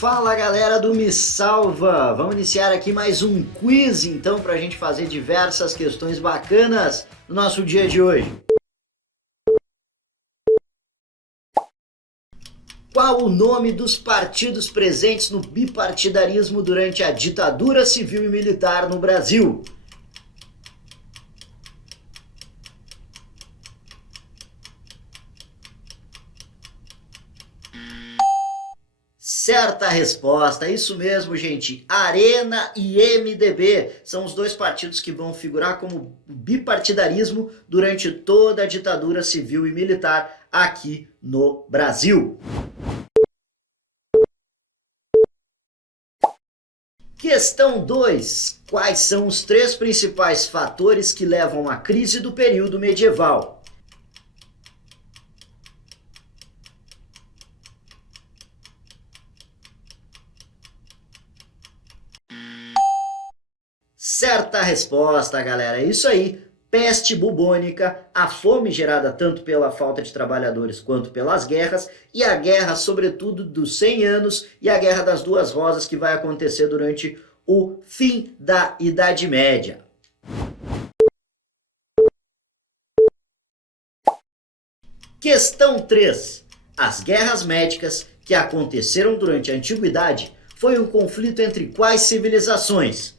Fala galera do Me Salva! Vamos iniciar aqui mais um quiz então para a gente fazer diversas questões bacanas no nosso dia de hoje. Qual o nome dos partidos presentes no bipartidarismo durante a ditadura civil e militar no Brasil? Certa resposta, isso mesmo, gente. Arena e MDB são os dois partidos que vão figurar como bipartidarismo durante toda a ditadura civil e militar aqui no Brasil. Questão 2. Quais são os três principais fatores que levam à crise do período medieval? Certa resposta, galera. É isso aí. Peste bubônica, a fome gerada tanto pela falta de trabalhadores quanto pelas guerras, e a guerra, sobretudo, dos 100 anos e a Guerra das Duas Rosas, que vai acontecer durante o fim da Idade Média. Questão 3. As guerras médicas que aconteceram durante a Antiguidade foi um conflito entre quais civilizações?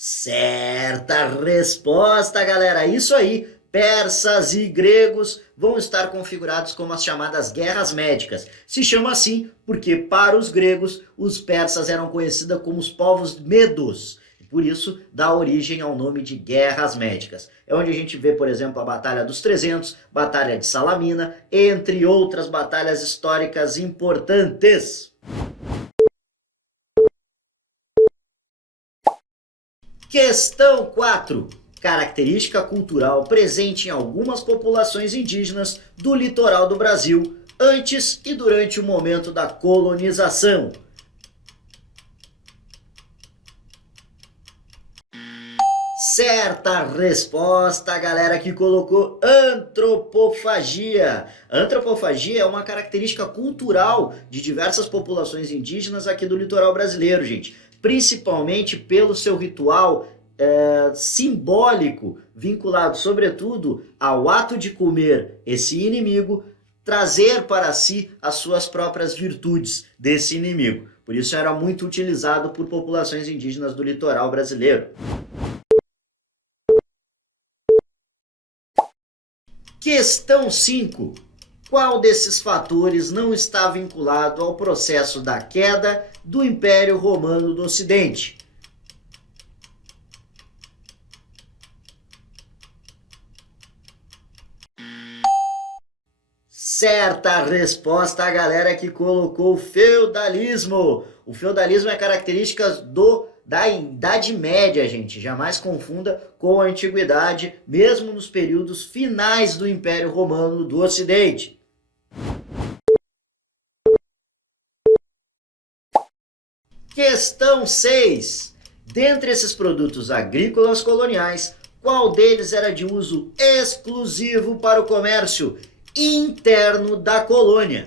Certa resposta, galera. Isso aí. Persas e gregos vão estar configurados como as chamadas guerras médicas. Se chama assim porque, para os gregos, os persas eram conhecidos como os povos medos. Por isso, dá origem ao nome de guerras médicas. É onde a gente vê, por exemplo, a Batalha dos 300, Batalha de Salamina, entre outras batalhas históricas importantes. Questão 4. Característica cultural presente em algumas populações indígenas do litoral do Brasil antes e durante o momento da colonização. Certa resposta, a galera que colocou antropofagia. Antropofagia é uma característica cultural de diversas populações indígenas aqui do litoral brasileiro, gente. Principalmente pelo seu ritual simbólico, vinculado sobretudo ao ato de comer esse inimigo, trazer para si as suas próprias virtudes desse inimigo. Por isso era muito utilizado por populações indígenas do litoral brasileiro. Questão 5. Qual desses fatores não está vinculado ao processo da queda do Império Romano do Ocidente? Certa resposta, a galera que colocou feudalismo. O feudalismo é característica da Idade Média, gente. Jamais confunda com a Antiguidade, mesmo nos períodos finais do Império Romano do Ocidente. Questão 6. Dentre esses produtos agrícolas coloniais, qual deles era de uso exclusivo para o comércio interno da colônia?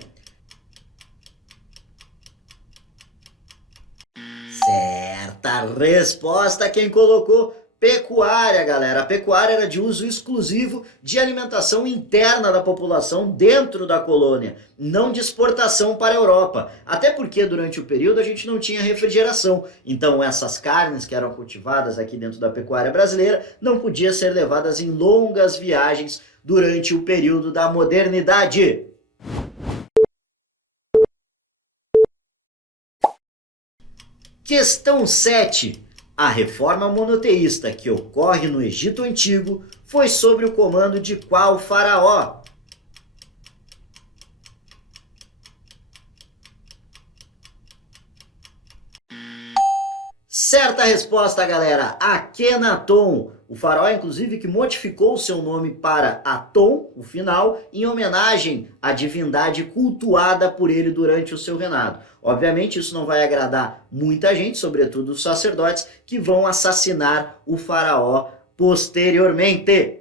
Certa resposta, quem colocou? Pecuária, galera. A pecuária era de uso exclusivo de alimentação interna da população dentro da colônia, não de exportação para a Europa. Até porque durante o período a gente não tinha refrigeração. Então essas carnes que eram cultivadas aqui dentro da pecuária brasileira não podiam ser levadas em longas viagens durante o período da modernidade. Questão 7. A reforma monoteísta que ocorre no Egito Antigo foi sob o comando de qual faraó? Certa resposta, galera. Akhenaton. O faraó, inclusive, que modificou seu nome para Aton, o final, em homenagem à divindade cultuada por ele durante o seu reinado. Obviamente, isso não vai agradar muita gente, sobretudo os sacerdotes, que vão assassinar o faraó posteriormente.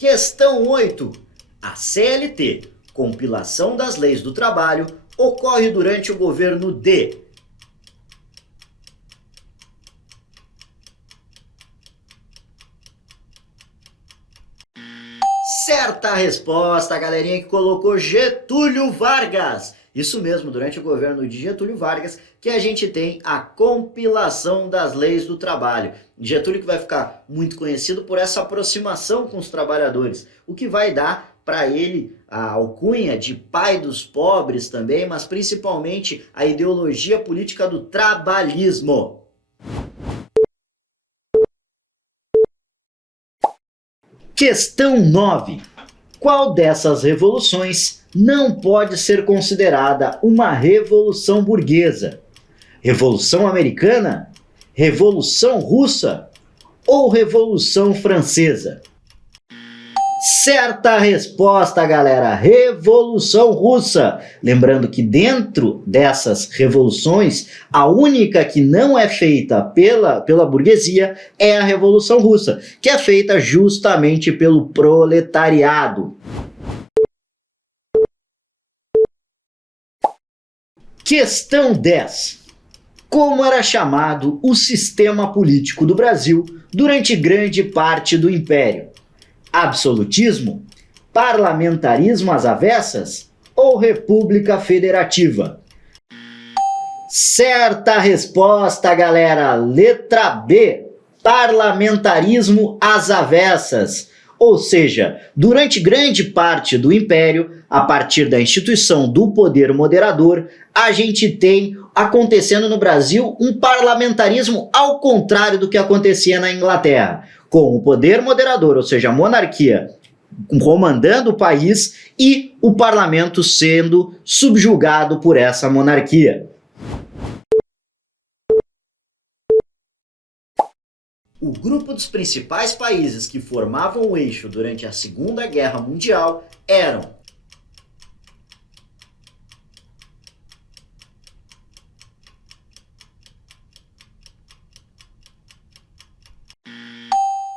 Questão 8. A CLT, compilação das leis do trabalho, ocorre durante o governo de... Certa resposta, galerinha que colocou Getúlio Vargas. Isso mesmo, durante o governo de Getúlio Vargas que a gente tem a compilação das leis do trabalho. Getúlio que vai ficar muito conhecido por essa aproximação com os trabalhadores, o que vai dar para ele a alcunha de pai dos pobres também, mas principalmente a ideologia política do trabalhismo. Questão 9. Qual dessas revoluções não pode ser considerada uma revolução burguesa? Revolução Americana? Revolução Russa? Ou Revolução Francesa? Certa resposta, galera, Revolução Russa. Lembrando que dentro dessas revoluções, a única que não é feita pela burguesia é a Revolução Russa, que é feita justamente pelo proletariado. Questão 10. Como era chamado o sistema político do Brasil durante grande parte do Império? Absolutismo, parlamentarismo às avessas ou república federativa? Certa resposta, galera, letra B, parlamentarismo às avessas. Ou seja, durante grande parte do Império, a partir da instituição do poder moderador, a gente tem acontecendo no Brasil um parlamentarismo ao contrário do que acontecia na Inglaterra, com o poder moderador, ou seja, a monarquia comandando o país e o parlamento sendo subjugado por essa monarquia. O grupo dos principais países que formavam o eixo durante a Segunda Guerra Mundial eram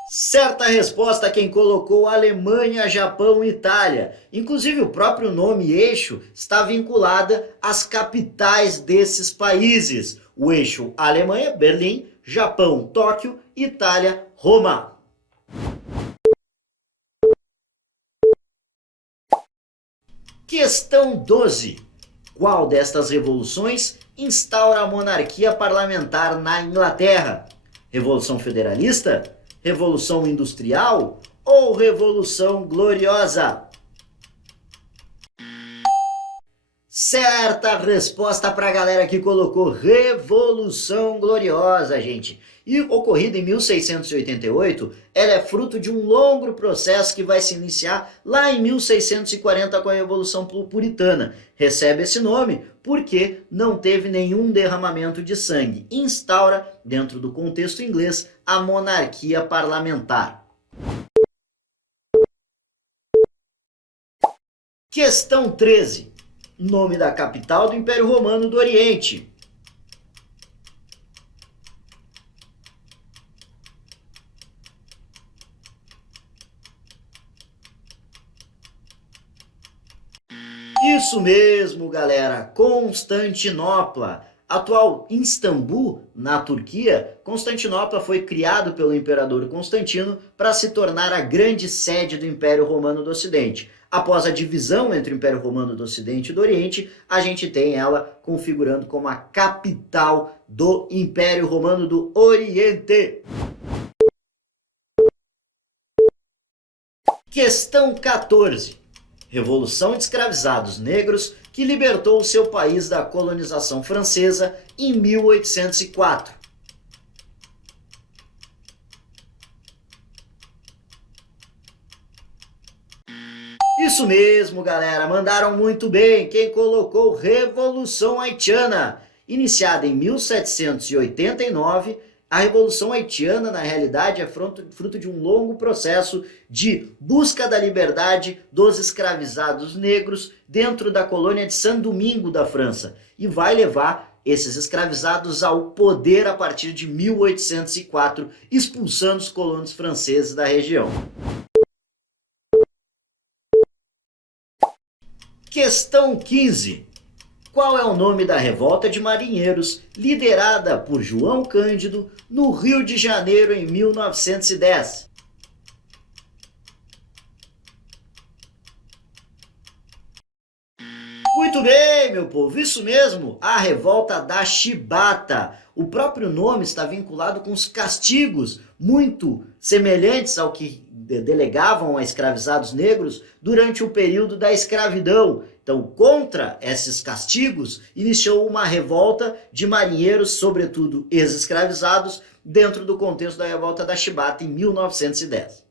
certa resposta quem colocou Alemanha, Japão e Itália. Inclusive o próprio nome eixo está vinculado às capitais desses países. O eixo Alemanha, Berlim, Japão, Tóquio, Itália, Roma. Questão 12. Qual destas revoluções instaura a monarquia parlamentar na Inglaterra? Revolução Federalista? Revolução Industrial ou Revolução Gloriosa? Certa resposta para a galera que colocou Revolução Gloriosa, gente. E ocorrida em 1688, ela é fruto de um longo processo que vai se iniciar lá em 1640 com a Revolução Puritana. Recebe esse nome porque não teve nenhum derramamento de sangue. Instaura, dentro do contexto inglês, a monarquia parlamentar. Questão 13. Nome da capital do Império Romano do Oriente. Isso mesmo, galera, Constantinopla. Atual Istambul, na Turquia, Constantinopla foi criado pelo imperador Constantino para se tornar a grande sede do Império Romano do Ocidente. Após a divisão entre o Império Romano do Ocidente e do Oriente, a gente tem ela configurando como a capital do Império Romano do Oriente. Questão 14. Revolução de Escravizados Negros que libertou o seu país da colonização francesa em 1804. Isso mesmo, galera, mandaram muito bem. Quem colocou Revolução Haitiana, iniciada em 1789, a Revolução Haitiana, na realidade, é fruto de um longo processo de busca da liberdade dos escravizados negros dentro da colônia de Saint-Domingue da França e vai levar esses escravizados ao poder a partir de 1804, expulsando os colonos franceses da região. Questão 15. Qual é o nome da revolta de marinheiros liderada por João Cândido no Rio de Janeiro em 1910? Muito bem, meu povo, isso mesmo, a revolta da Chibata. O próprio nome está vinculado com os castigos muito semelhantes ao que delegavam a escravizados negros durante o período da escravidão. Então, contra esses castigos, iniciou uma revolta de marinheiros, sobretudo ex-escravizados, dentro do contexto da revolta da Chibata em 1910.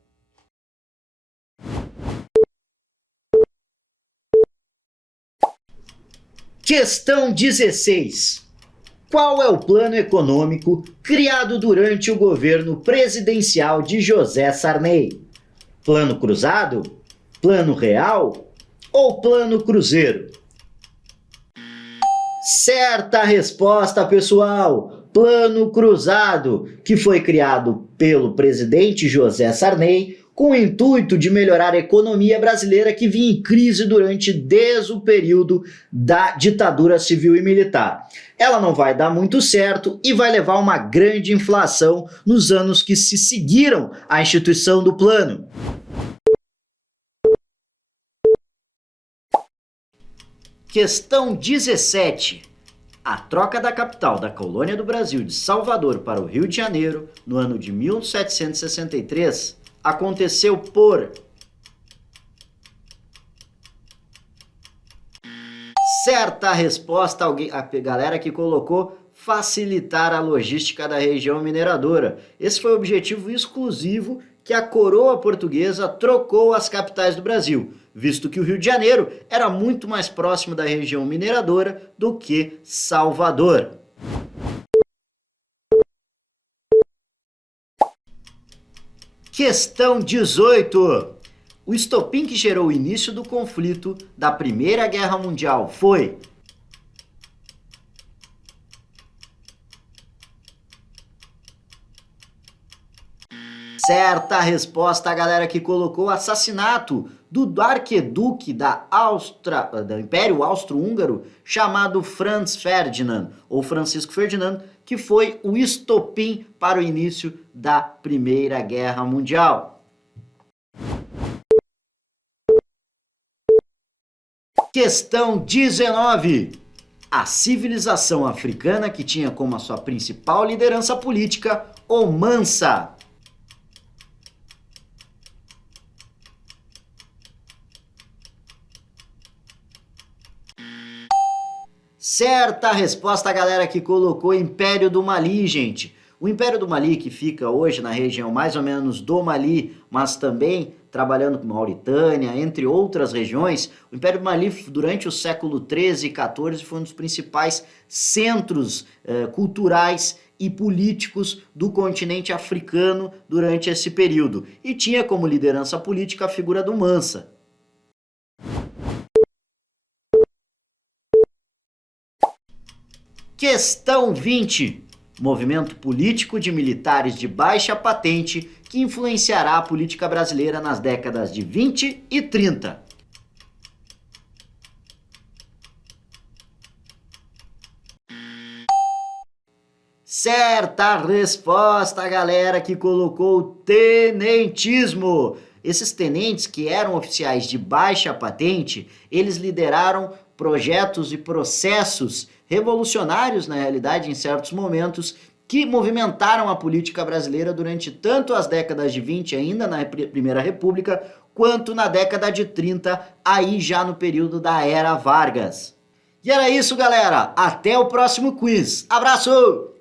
Questão 16. Qual é o plano econômico criado durante o governo presidencial de José Sarney? Plano cruzado? Plano real? Ou plano cruzeiro? Certa resposta, pessoal! Plano cruzado, que foi criado pelo presidente José Sarney com o intuito de melhorar a economia brasileira que vinha em crise desde o período da ditadura civil e militar. Ela não vai dar muito certo e vai levar a uma grande inflação nos anos que se seguiram à instituição do plano. Questão 17. A troca da capital da colônia do Brasil de Salvador para o Rio de Janeiro, no ano de 1763, aconteceu por... Certa resposta, a galera que colocou facilitar a logística da região mineradora. Esse foi o objetivo exclusivo que a coroa portuguesa trocou as capitais do Brasil, visto que o Rio de Janeiro era muito mais próximo da região mineradora do que Salvador. Questão 18. O estopim que gerou o início do conflito da Primeira Guerra Mundial foi... Certa resposta, a galera que colocou o assassinato do arquiduque do Império Austro-Húngaro, chamado Franz Ferdinand, ou Francisco Ferdinando, que foi o estopim para o início da Primeira Guerra Mundial. Questão 19. A civilização africana que tinha como a sua principal liderança política o Mansa. Certa resposta, a galera que colocou Império do Mali, gente. O Império do Mali, que fica hoje na região mais ou menos do Mali, mas também trabalhando com Mauritânia, entre outras regiões, o Império do Mali, durante o século 13 e 14, foi um dos principais centros culturais e políticos do continente africano durante esse período. E tinha como liderança política a figura do Mansa. Questão 20. Movimento político de militares de baixa patente que influenciará a política brasileira nas décadas de 20 e 30. Certa resposta, galera que colocou o tenentismo. Esses tenentes, que eram oficiais de baixa patente, eles lideraram projetos e processos revolucionários, na realidade, em certos momentos, que movimentaram a política brasileira durante tanto as décadas de 20, ainda na Primeira República, quanto na década de 30, aí já no período da Era Vargas. E era isso, galera. Até o próximo quiz. Abraço!